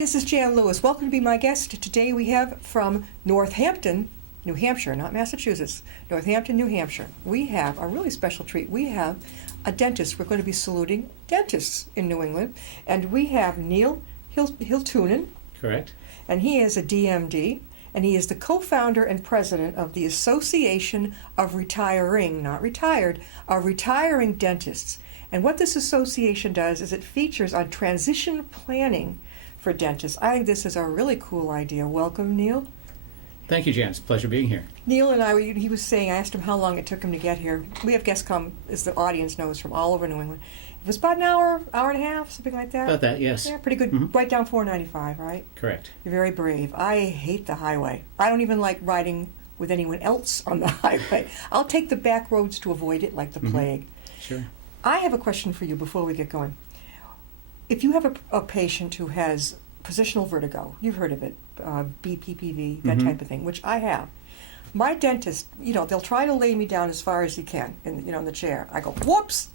This is Jan Lewis. Welcome to be my guest. Today we have from Northampton, New Hampshire, not Massachusetts, Northampton, New Hampshire. We have a really special treat. We have a dentist. We're going to be saluting dentists in New England. And we have Neil Hiltunen. Correct. And he is a DMD. And he is the co-founder and president of the Association of Retiring, not retired, of Retiring Dentists. And what this association does is it features on transition planning for dentists. I think this is a really cool idea. Welcome, Neil. Thank you, Jan. It's a pleasure being here. Neil and I, he was saying, I asked him how long it took him to get here. We have guests come, as the audience knows, from all over New England. It was about an hour and a half, something like that. About that, yes. Yeah, pretty good. Mm-hmm. Right down 495, right? Correct. You're very brave. I hate the highway. I don't even like riding with anyone else on the highway. I'll take the back roads to avoid it like the plague. Sure. I have a question for you before we get going. If you have a patient who has positional vertigo, you've heard of it, BPPV, that type of thing, which I have. My dentist, they'll try to lay me down as far as he can in the chair. I go, whoops!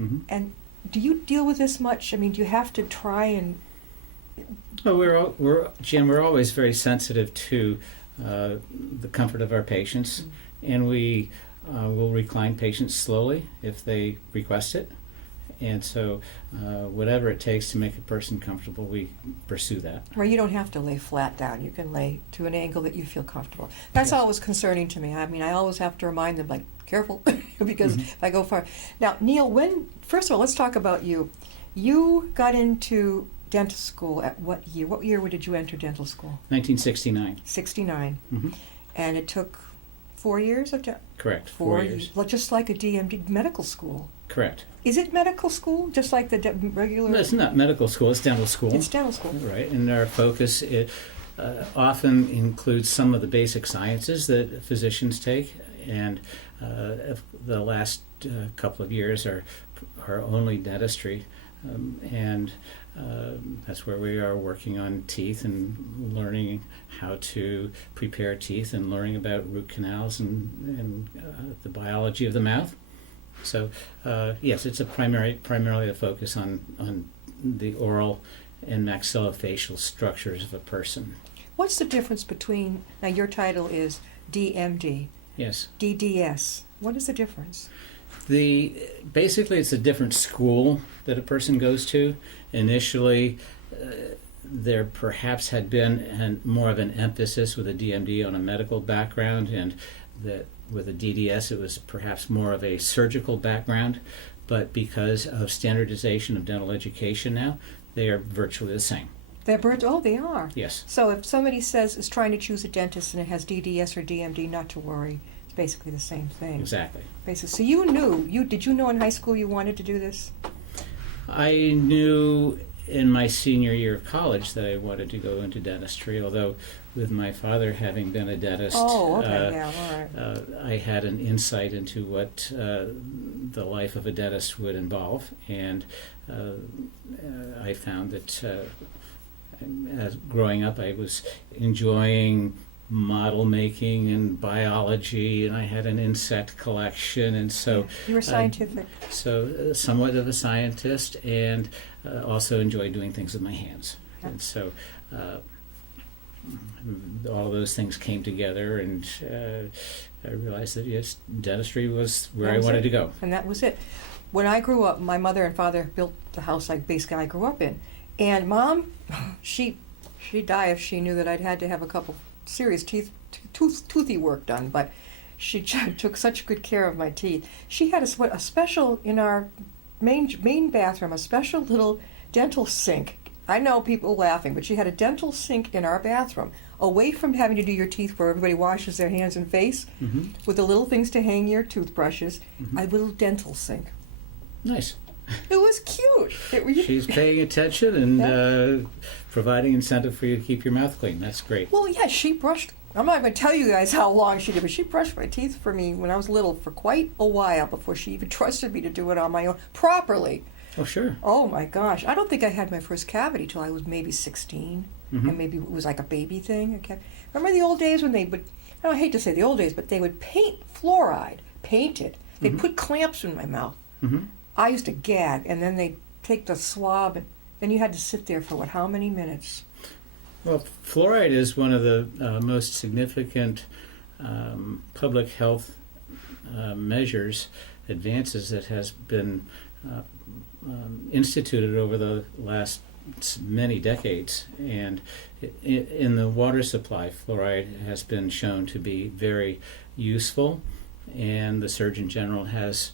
Mm-hmm. And do you deal with this much? I mean, do you have to try and... Well, Jim, we're always very sensitive to the comfort of our patients, and we will recline patients slowly if they request it. And so whatever it takes to make a person comfortable, we pursue that. Or you don't have to lay flat down. You can lay to an angle that you feel comfortable. That's always concerning to me. I mean, I always have to remind them, like, careful, because if I go far. Now, Neil, first of all, let's talk about you. You got into dental school at what year? What year did you enter dental school? 1969. 69. Mm-hmm. And it took 4 years of Correct. 4 years. Well, just like a DMD medical school. Correct. Is it medical school, just like the regular? No, it's not medical school. It's dental school. It's dental school. Right. And our focus often includes some of the basic sciences that physicians take. And the last couple of years are only dentistry. And that's where we are working on teeth and learning how to prepare teeth and learning about root canals and the biology of the mouth. So yes, it's primarily a focus on the oral and maxillofacial structures of a person. What's the difference between, now your title is DMD, Yes. DDS. What is the difference? Basically it's a different school that a person goes to. Initially, there perhaps had been more of an emphasis with a DMD on a medical background, and that with a DDS it was perhaps more of a surgical background, but because of standardization of dental education now, they are virtually the same. They are. Yes. So if somebody is trying to choose a dentist and it has DDS or DMD, not to worry. It's basically the same thing. Exactly. Basically. So did you know in high school you wanted to do this? I knew in my senior year of college that I wanted to go into dentistry, although with my father having been a dentist, all right. I had an insight into what the life of a dentist would involve, and I found that as growing up I was enjoying model making and biology, and I had an insect collection, and so you were scientific. So somewhat of a scientist, and also enjoyed doing things with my hands. Yeah. And so all of those things came together, and I realized that yes, dentistry was where I wanted to go. And that was it. When I grew up, my mother and father built the house I grew up in, and Mom, she'd die if she knew that I'd had to have a couple serious toothy work done, but she took such good care of my teeth. She had a special, in our main bathroom, a special little dental sink. I know people laughing, but she had a dental sink in our bathroom, away from having to do your teeth where everybody washes their hands and face, with the little things to hang your toothbrushes, a little dental sink. Nice. It was cute. She's paying attention and providing incentive for you to keep your mouth clean. That's great. Well, yeah, she brushed. I'm not going to tell you guys how long she did, but she brushed my teeth for me when I was little for quite a while before she even trusted me to do it on my own properly. Oh, sure. Oh, my gosh. I don't think I had my first cavity till I was maybe 16, and maybe it was like a baby thing. Remember the old days when they would, I hate to say the old days, but they would paint fluoride, paint it. They'd put clamps in my mouth. I used to gag, and then they'd take the swab, and then you had to sit there for how many minutes? Well, fluoride is one of the most significant public health measures, advances that has been instituted over the last many decades. And in the water supply, fluoride has been shown to be very useful, and the Surgeon General has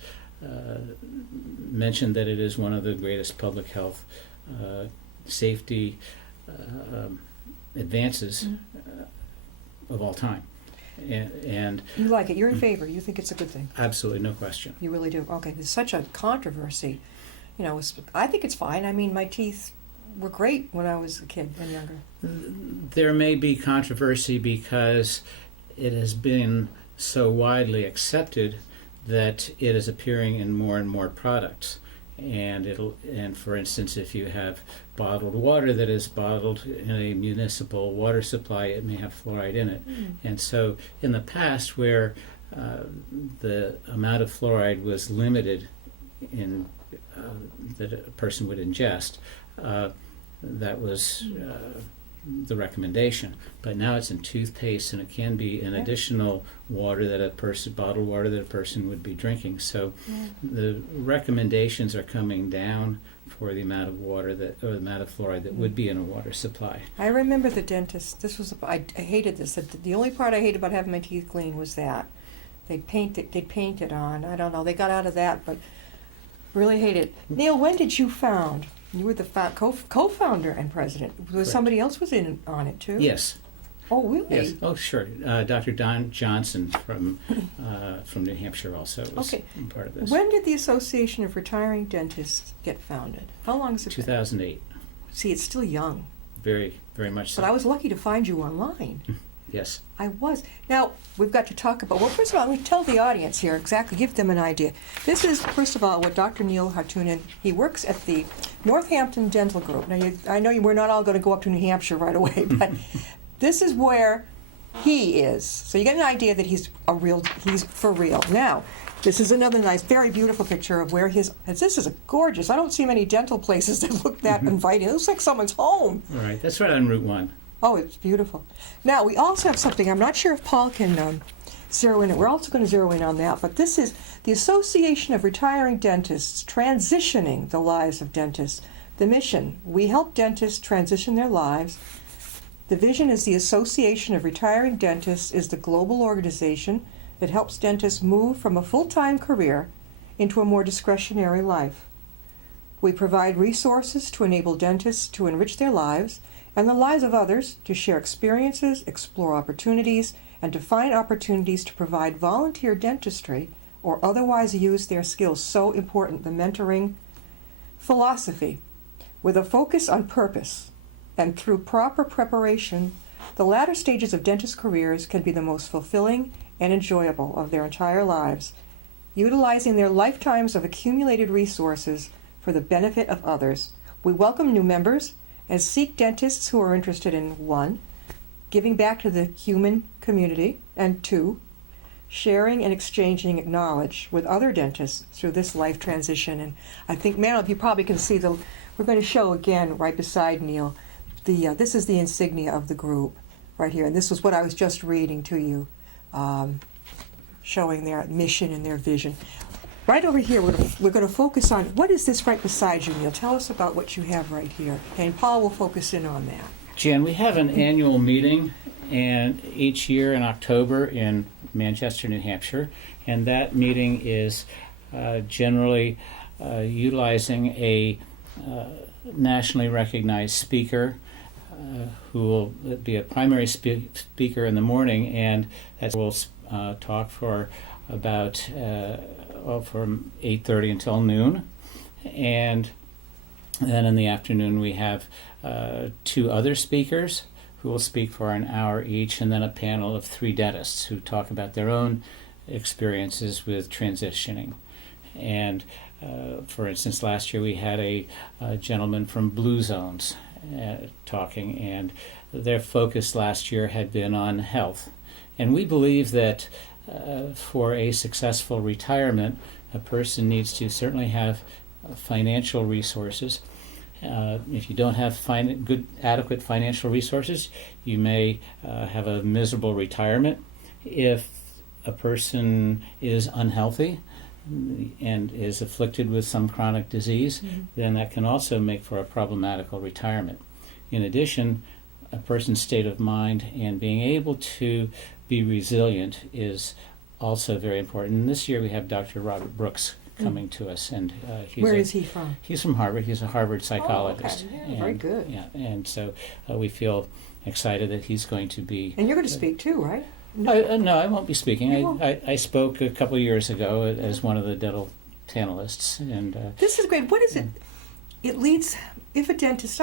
mentioned that it is one of the greatest public health safety advances of all time. And You like it. You're in favor. You think it's a good thing. absolutely, no question. You really do. Okay, there's such a controversy. You know, I think it's fine. I mean, my teeth were great when I was a kid and younger. There may be controversy because it has been so widely accepted that it is appearing in more and more products. And for instance, if you have bottled water that is bottled in a municipal water supply, it may have fluoride in it. And so in the past, where the amount of fluoride was limited in that a person would ingest, that was the recommendation. But now it's in toothpaste, and it can be an additional water that bottled water that a person would be drinking. So the recommendations are coming down for the amount of water or the amount of fluoride that would be in a water supply. I remember the dentist. I hated this. The only part I hated about having my teeth clean was that they'd paint it on. I don't know. They got out of that, but really hated it. Neil, when did you found? You were the co-founder and president. Correct. Somebody else was on it too? Yes. Oh, really? Yes. Oh, sure. Dr. Don Johnson from New Hampshire also was part of this. When did the Association of Retiring Dentists get founded? How long has it been? 2008. See, it's still young. Very, very much so. But I was lucky to find you online. Yes. I was. Now, we've got to talk about, well, first of all, let me tell the audience here exactly, give them an idea. This is, first of all, what Dr. Neil Hiltunen, he works at the Northampton Dental Group. Now, I know we're not all going to go up to New Hampshire right away, but this is where he is. So you get an idea that he's for real. Now, this is another nice, very beautiful picture of where this is gorgeous. I don't see many dental places that look that inviting. It looks like someone's home. All right. That's right on Route 1. Oh, it's beautiful. Now, we also have something, I'm not sure if Paul can zero in. We're also going to zero in on that, but this is the Association of Retiring Dentists Transitioning the Lives of Dentists. The mission, we help dentists transition their lives. The vision is the Association of Retiring Dentists is the global organization that helps dentists move from a full-time career into a more discretionary life. We provide resources to enable dentists to enrich their lives and the lives of others, to share experiences, explore opportunities, and to find opportunities to provide volunteer dentistry or otherwise use their skills. So important, the mentoring philosophy. With a focus on purpose and through proper preparation, the latter stages of dentist careers can be the most fulfilling and enjoyable of their entire lives, utilizing their lifetimes of accumulated resources for the benefit of others. We welcome new members and seek dentists who are interested in 1, giving back to the human community, and 2, sharing and exchanging knowledge with other dentists through this life transition. And I think, Manuel, you probably can see we're going to show again right beside Neil, this is the insignia of the group right here. And this was what I was just reading to you, showing their mission and their vision. Right over here, we're going to focus on, what is this right beside you, Neil? Tell us about what you have right here. And Paul will focus in on that. Jan, we have an annual meeting and each year in October in Manchester, New Hampshire, and that meeting is generally utilizing a nationally recognized speaker who will be a primary speaker in the morning, and that will talk for about from 8:30 until noon, and then in the afternoon we have 2 other speakers who will speak for an hour each, and then a panel of 3 dentists who talk about their own experiences with transitioning. And for instance, last year we had a gentleman from Blue Zones talking, and their focus last year had been on health. And we believe that for a successful retirement, a person needs to certainly have financial resources, If you don't have good, adequate financial resources, you may have a miserable retirement. If a person is unhealthy and is afflicted with some chronic disease, then that can also make for a problematical retirement. In addition, a person's state of mind and being able to be resilient is also very important. And this year we have Dr. Robert Brooks coming to us, and Where is he from? He's from Harvard. He's a Harvard psychologist. Oh, okay. Yeah, very good. Yeah, and so we feel excited that he's going to be. And you're going to speak too, right? No, I won't be speaking. You won't? I spoke a couple of years ago as one of the dental panelists, and This is great. What is it? It leads. If a dentist,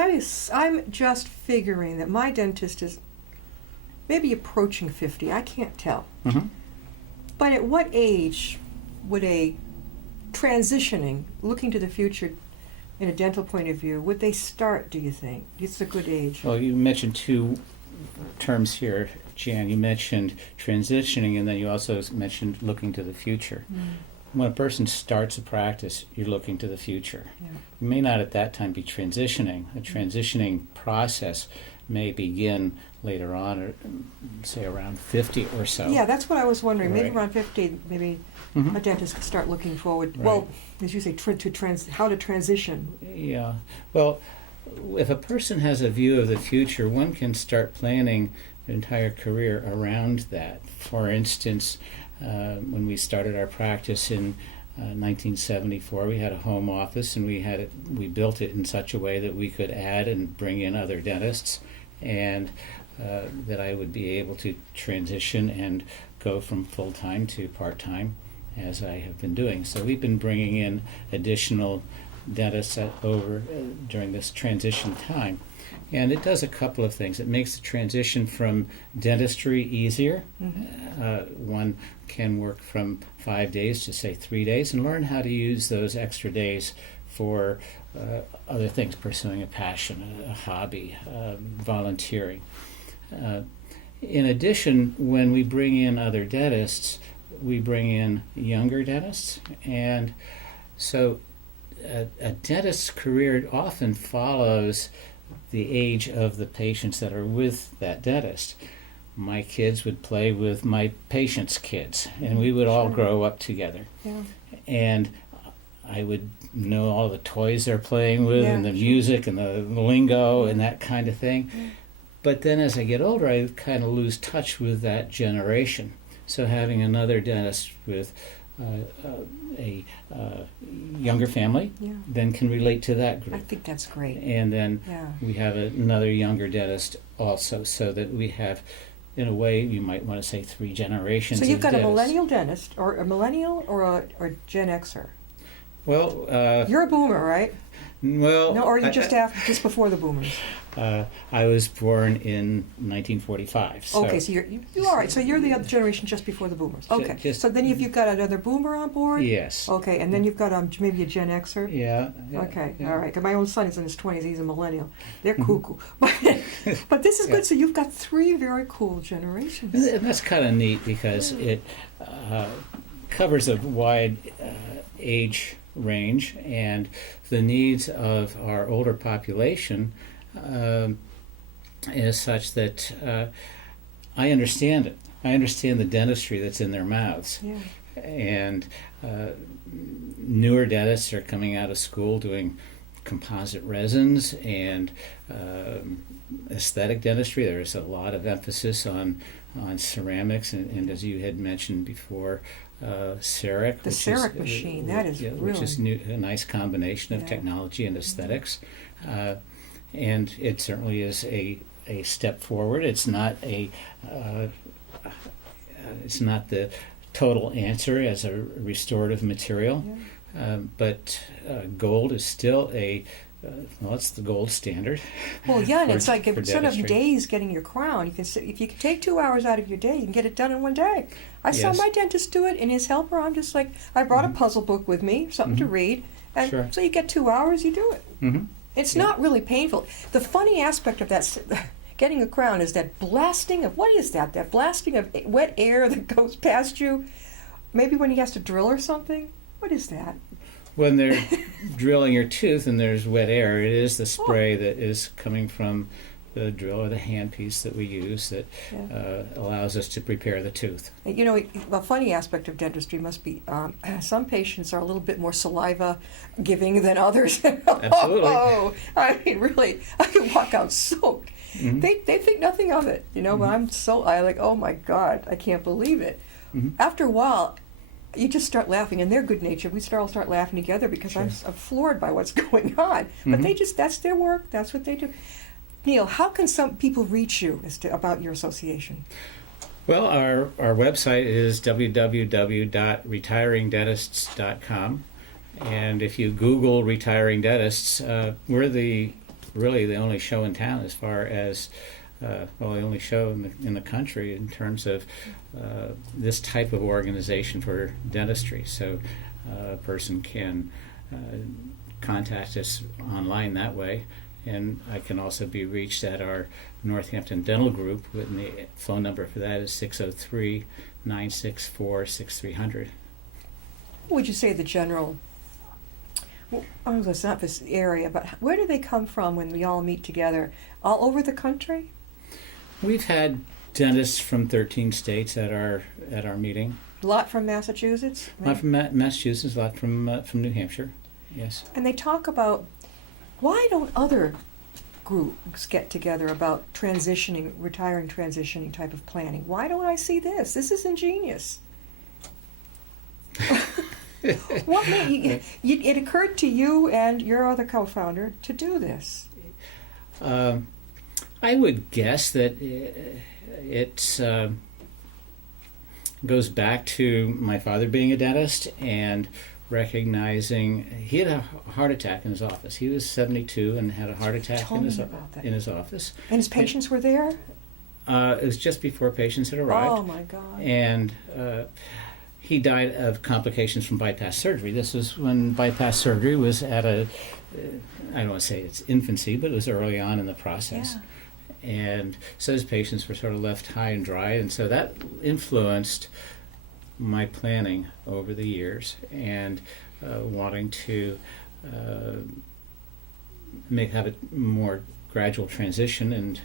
I'm just figuring that my dentist is maybe approaching 50. I can't tell. Mhm. But at what age would a transitioning, looking to the future in a dental point of view, would they start, do you think? It's a good age. Well, you mentioned two terms here, Jan. You mentioned transitioning, and then you also mentioned looking to the future. When a person starts a practice, you're looking to the future. Yeah. You may not at that time be transitioning. A transitioning process may begin later on, or say around 50 or so. Yeah, that's what I was wondering. Maybe Right. around 50, maybe Mhm. a dentist could start looking forward. Right. Well, as you say, how to transition. Yeah. Well, if a person has a view of the future, one can start planning their entire career around that. For instance, when we started our practice in 1974, we had a home office, and we built it in such a way that we could add and bring in other dentists, and that I would be able to transition and go from full-time to part-time, as I have been doing. So we've been bringing in additional dentists during this transition time. And it does a couple of things. It makes the transition from dentistry easier. One can work from 5 days to, say, 3 days, and learn how to use those extra days for other things, pursuing a passion, a hobby, volunteering. In addition, when we bring in other dentists, we bring in younger dentists, and so a dentist's career often follows the age of the patients that are with that dentist. My kids would play with my patients' kids, and we would all grow up together. Yeah. And I would know all the toys they're playing with, Yeah, and the sure. music and the lingo and that kind of thing. Yeah. But then as I get older, I kind of lose touch with that generation. So having another dentist with a younger family Yeah. then can relate to that I group. think that's great. And then Yeah. we have another younger dentist also, so that we have, in a way, you might want to say 3 generations So you've of got a dentists. millennial dentist, or a millennial, or a Gen Xer. Well, You're a boomer, right? well, No, or are you just before the boomers? I was born in 1945. So Okay, so you're all right. So you're the other generation just before the boomers. Okay. just- So then you've got another boomer on board. yes. Okay, and then you've got maybe a Gen Xer. Yeah. Okay, yeah. all right. 'Cause my own son is in his 20s. He's a millennial. They're Mhm. cuckoo. But this is Yeah. good. So you've got 3 very cool generations. And that's kind of neat because it covers a wide age range, and the needs of our older population is such that I understand it. I understand the dentistry that's in their mouths. Yeah. And newer dentists are coming out of school doing composite resins and aesthetic dentistry. There's a lot of emphasis on ceramics, and as you had mentioned before, CEREC. The CEREC machine, that is which is a nice combination of Yeah. technology and aesthetics. And it certainly is a step forward. It's not it's not the total answer as a restorative material, but gold is still well, it's the gold standard. Well, yeah, and for- it's like for instead of dentistry. days getting your crown, if you can take 2 hours out of your day, you can get it done in one day. I saw Yes. my dentist do it, and his helper. I'm just like, I brought a puzzle book with me, something to read, and Sure. so you get 2 hours, you do it. Mm-hmm. It's Yeah. not really painful. The funny aspect of that, getting a crown, is that blasting of, what is that? That blasting of wet air that goes past you. Maybe when he has to drill or something. What is that? when they're drilling your tooth and there's wet air, it is the spray that is coming from the drill or the handpiece that we use that allows us to prepare the tooth. You know, a funny aspect of dentistry must be some patients are a little bit more saliva giving than others. Absolutely. Oh, I mean, really, I can walk out soaked. Mm-hmm. They think nothing of it, you know, but I like, oh my God, I can't believe it. Mm-hmm. After a while, you just start laughing, and they're good natured. We all start laughing together because Sure. I'm floored by what's going on. But that's their work, that's what they do. Neil, how can some people reach you about your association? Well, our website is www.retiringdentists.com, and if you Google retiring dentists, we're really the only show in town as far as the only show in the country in terms of this type of organization for dentistry. So a person can contact us online that way. And I can also be reached at our Northampton Dental Group, and the phone number for that is 603-964-6300. What would you say the general, well, it's not this area, but where do they come from when we all meet together? All over the country? We've had dentists from 13 states at our meeting. A lot from Massachusetts? A lot from Massachusetts, a lot from New Hampshire, yes. And they talk about, why don't other groups get together about retiring transitioning type of planning? Why don't I see this? This is ingenious. What made it occurred to you and your other co-founder to do this? I would guess that it goes back to my father being a dentist and recognizing he had a heart attack in his office. He was 72 and had a heart attack in his office. And his patients were there? It was just before patients had arrived. Oh my God. And he died of complications from bypass surgery. This was when bypass surgery was at I don't want to say its infancy, but it was early on in the process. Yeah. And so his patients were sort of left high and dry, and so that influenced my planning over the years and wanting to have a more gradual transition, and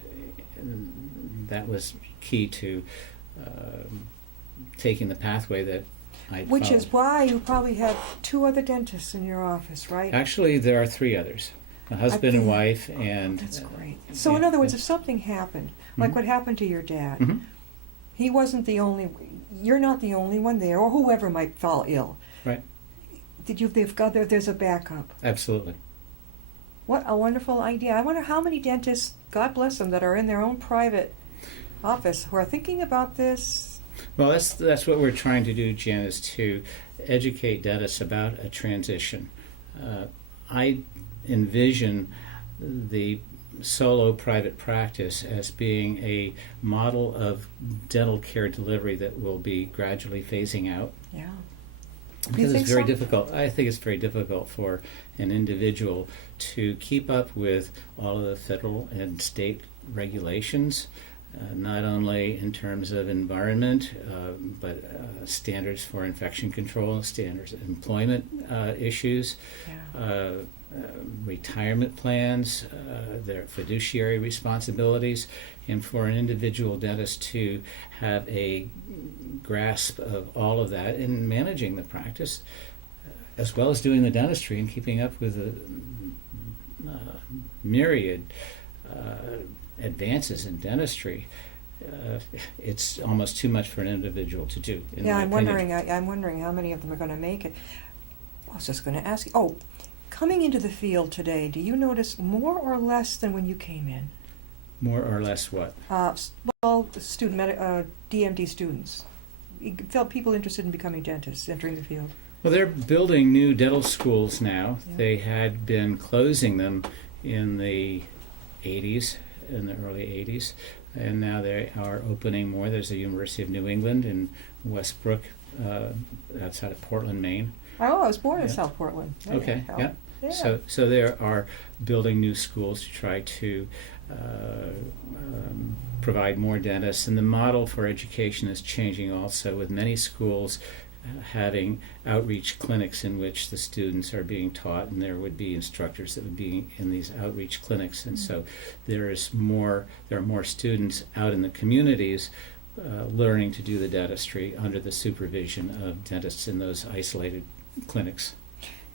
that was key to taking the pathway that I Which followed. is why you probably have 2 other dentists in your office, right? Actually, there are 3 others, a husband and wife, and That's great. So in other words, if something happened, like what happened to your dad, he wasn't the only, you're not the only one there, or whoever might fall ill. Right. There's a backup. Absolutely. What a wonderful idea. I wonder how many dentists, God bless them, that are in their own private office who are thinking about this. Well, that's what we're trying to do, Jen, is to educate dentists about a transition. I envision the solo private practice as being a model of dental care delivery that will be gradually phasing out. Yeah. Because it's very difficult. I think it's very difficult for an individual to keep up with all of the federal and state regulations, not only in terms of environment, but standards for infection control, standards of employment issues, retirement plans, their fiduciary responsibilities, and for an individual dentist to have a grasp of all of that in managing the practice, as well as doing the dentistry and keeping up with the myriad advances in dentistry. It's almost too much for an individual to do. I'm wondering how many of them are going to make it. I was just going to ask you. Oh, coming into the field today, do you notice more or less than when you came in? More or less what? DMD students. You felt people interested in becoming dentists, entering the field. Well, they're building new dental schools now. Yeah. They had been closing them in the 80s, in the early 80s, and now they are opening more. There's the University of New England in Westbrook, outside of Portland, Maine. Oh, I was born in South Portland. Okay, yeah. So they are building new schools to try to provide more dentists, and the model for education is changing also, with many schools having outreach clinics in which the students are being taught, and there would be instructors that would be in these outreach clinics. And so there are more students out in the communities learning to do the dentistry under the supervision of dentists in those isolated clinics.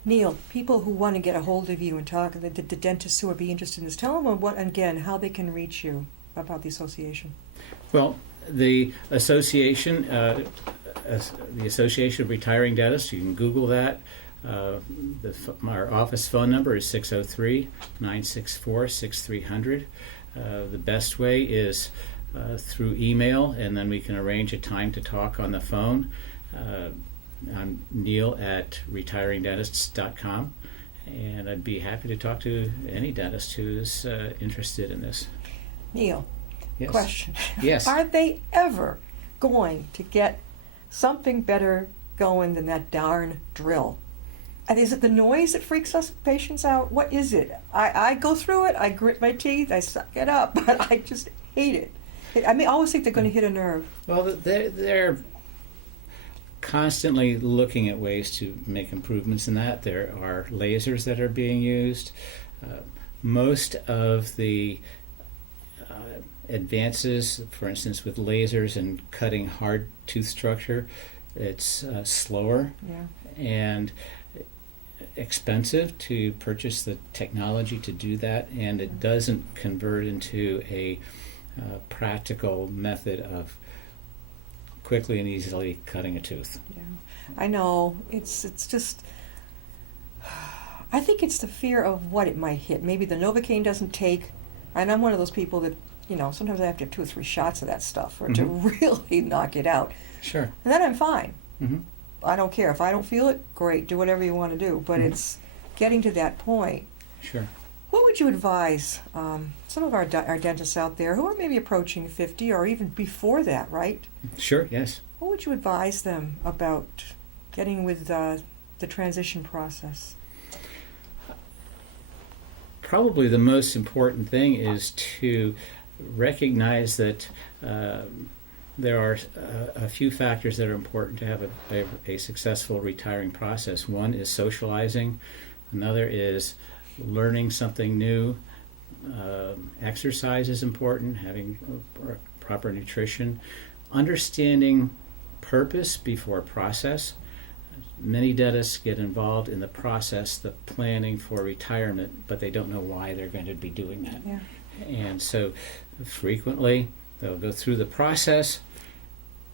Neil, people who want to get a hold of you and talk, the dentists who would be interested in this, tell them how they can reach you about the association. Well, the association, the Association of Retiring Dentists, you can Google that. Our office phone number is 603-964-6300. The best way is through email, and then we can arrange a time to talk on the phone. I'm neil@retiringdentists.com, and I'd be happy to talk to any dentist who's interested in this. Neil, Yes. question. Yes. Are they ever going to get something better going than that darn drill? And is it the noise that freaks us patients out? What is it? I go through it, I grit my teeth, I suck it up, but I just hate it. I always think they're going to hit a nerve. Well, they're constantly looking at ways to make improvements in that. There are lasers that are being used. Most of the advances, for instance, with lasers and cutting hard tooth structure, it's slower and expensive to purchase the technology to do that, and it doesn't convert into a practical method of quickly and easily cutting a tooth. Yeah, I know. It's just, I think it's the fear of what it might hit. Maybe the Novocaine doesn't take, and I'm one of those people that, sometimes I have to have 2 or 3 shots of that stuff to really knock it out. Sure. And then I'm fine. Mm-hmm. I don't care. If I don't feel it, great, do whatever you want to do. But it's getting to that point. Sure. What would you advise some of our dentists out there who are maybe approaching 50 or even before that, right? Sure, yes. What would you advise them about getting with the transition process? Probably the most important thing is to recognize that there are a few factors that are important to have a successful retiring process. One is socializing. Another is learning something new. Exercise is important, having proper nutrition. Understanding purpose before process. Many dentists get involved in the process, the planning for retirement, but they don't know why they're going to be doing that. Yeah. And so frequently they'll go through the process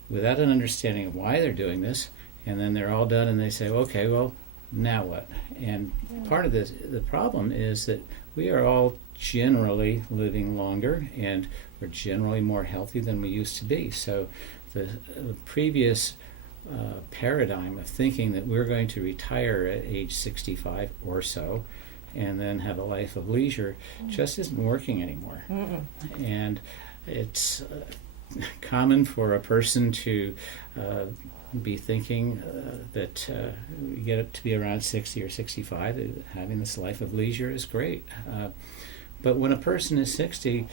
without an understanding of why they're doing this, and then they're all done and they say, okay, well, now what? And part of the problem is that we are all generally living longer, and we're generally more healthy than we used to be. So the previous paradigm of thinking that we're going to retire at age 65 or so and then have a life of leisure just isn't working anymore. And it's common for a person to be thinking that you get up to be around 60 or 65, having this life of leisure is great. But when a person is 60,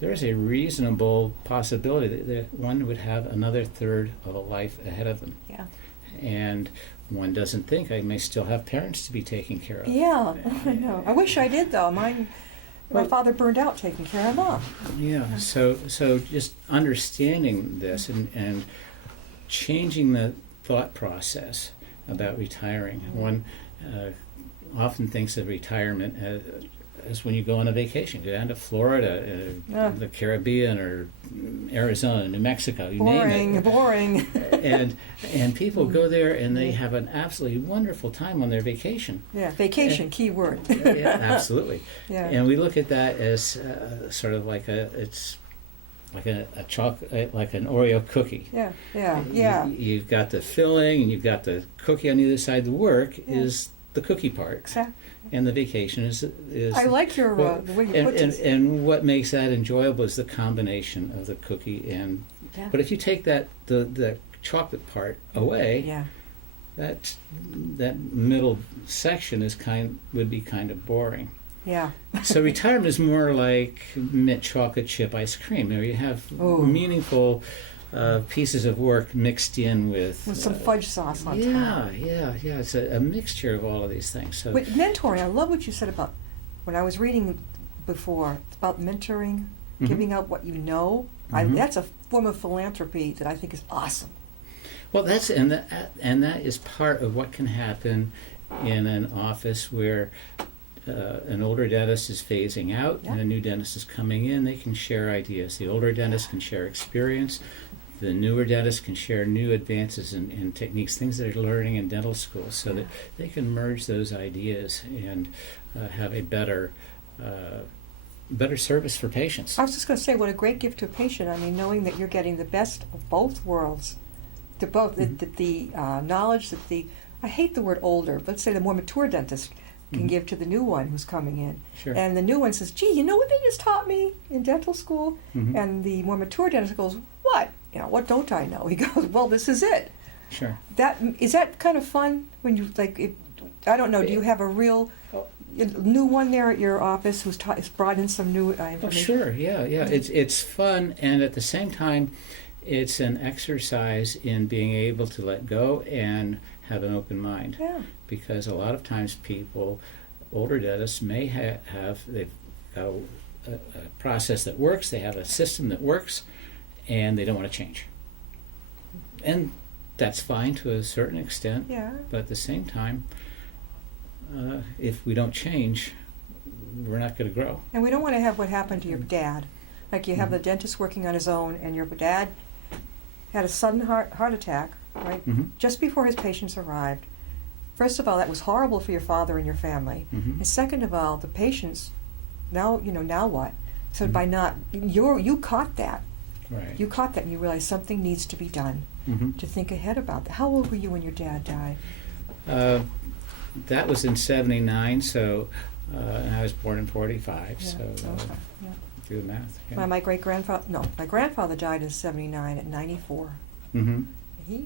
there's a reasonable possibility that one would have another third of a life ahead of them. Yeah. And one doesn't think I may still have parents to be taking care of. Yeah, I know. I wish I did, though. My father burned out taking care of Mom. Yeah, so just understanding this and changing the thought process about retiring. One often thinks of retirement as when you go on a vacation, go down to Florida, the Caribbean, or Arizona, New Mexico, you name it. Boring. And people go there and they have an absolutely wonderful time on their vacation. Yeah, vacation, key word. Yeah, absolutely. Yeah. And we look at that as sort of like a chocolate, like an Oreo cookie. Yeah. You've got the filling and you've got the cookie on the other side. The work is the cookie part. Exactly. And the vacation is I like your the way you put this. And what makes that enjoyable is the combination of the cookie and. Yeah. But if you take the chocolate part away, that middle section would be kind of boring. Yeah. So retirement is more like mint chocolate chip ice cream. There you have meaningful pieces of work mixed in with some fudge sauce on yeah, top. yeah. It's a mixture of all of these things. So With mentoring, I love what you said about when I was reading before about mentoring, Mhm. giving out what you know. Mhm. That's a form of philanthropy that I think is awesome. well, that is part of what can happen in an office where an older dentist is phasing out and a new dentist is coming in. They can share ideas. The older dentist can share experience. The newer dentist can share new advances in techniques, things that are learning in dental school, so that they can merge those ideas and have a better service for patients. I was just going to say, what a great gift to a patient. I mean, knowing that you're getting the best of both worlds, the knowledge that I hate the word older, but let's say the more mature dentist can give to the new one who's coming in. Sure. And the new one says, gee, you know what they just taught me in dental school? Mhm. And the more mature dentist goes, what? What don't I know? He goes, well, this is it. Sure. Is that kind of fun when you, I don't know, do you have a real new one there at your office who's brought in some new information? Oh, sure. Yeah. It's fun, and at the same time, it's an exercise in being able to let go and have an open mind. Yeah. Because a lot of times older dentists may they've got a process that works, they have a system that works, and they don't want to change. And that's fine to a certain extent. Yeah. But at the same time, if we don't change, we're not going to grow. And we don't want to have what happened to your dad. Like you have the dentist working on his own, and your dad had a sudden heart attack, right? Mm-hmm. Just before his patients arrived. First of all, that was horrible for your father and your family. Mm-hmm. And second of all, the patients, now what? So Mhm. by not, you caught that. Right. You caught that and you realized something needs to be done Mm-hmm. to think ahead about that. How old were you when your dad died? That was in '79, so and I was born in '45, Yeah, so okay, yeah. do the math. Yeah. My grandfather died in '79 at 94. Mm-hmm.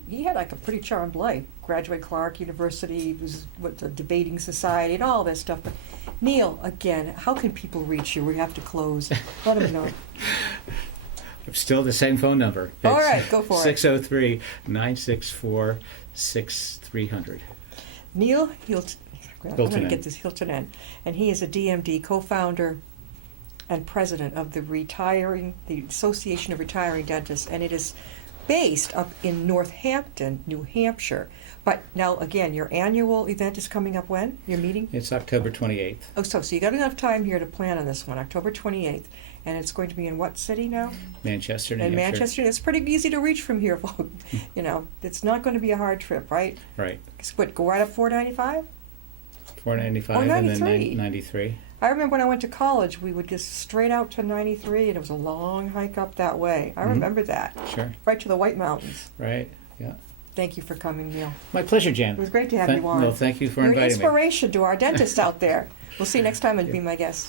He had like a pretty charmed life. Graduated Clark University, was with the debating society and all this stuff. But Neil, again, how can people reach you? We have to close. Let them know. Still the same phone number. All right, go for it. 603-964-6300. Neil Hiltunen. I'm going to Hiltunen. get this Hiltunen, and he is a DMD co-founder and president of the Association of Retiring Dentists, and it is based up in Northampton, New Hampshire. But now, again, your annual event is coming up when? Your meeting? It's October 28th. Oh, so you got enough time here to plan on this one, October 28th. And it's going to be in what city now? Manchester, New In Hampshire. Manchester. It's pretty easy to reach from here, folks. It's not going to be a hard trip, right? Right. Go right up 495? 495 Or and 93. then 93. I remember when I went to college, we would just straight out to 93, and it was a long hike up that way. I remember that. Sure. Right to the White Mountains. Right. Yeah. Thank you for coming, Neil. My pleasure, Jan. It was great to have you on. Well, thank you for You're an inviting me. inspiration to our dentists out there. We'll see you next time and be my guest.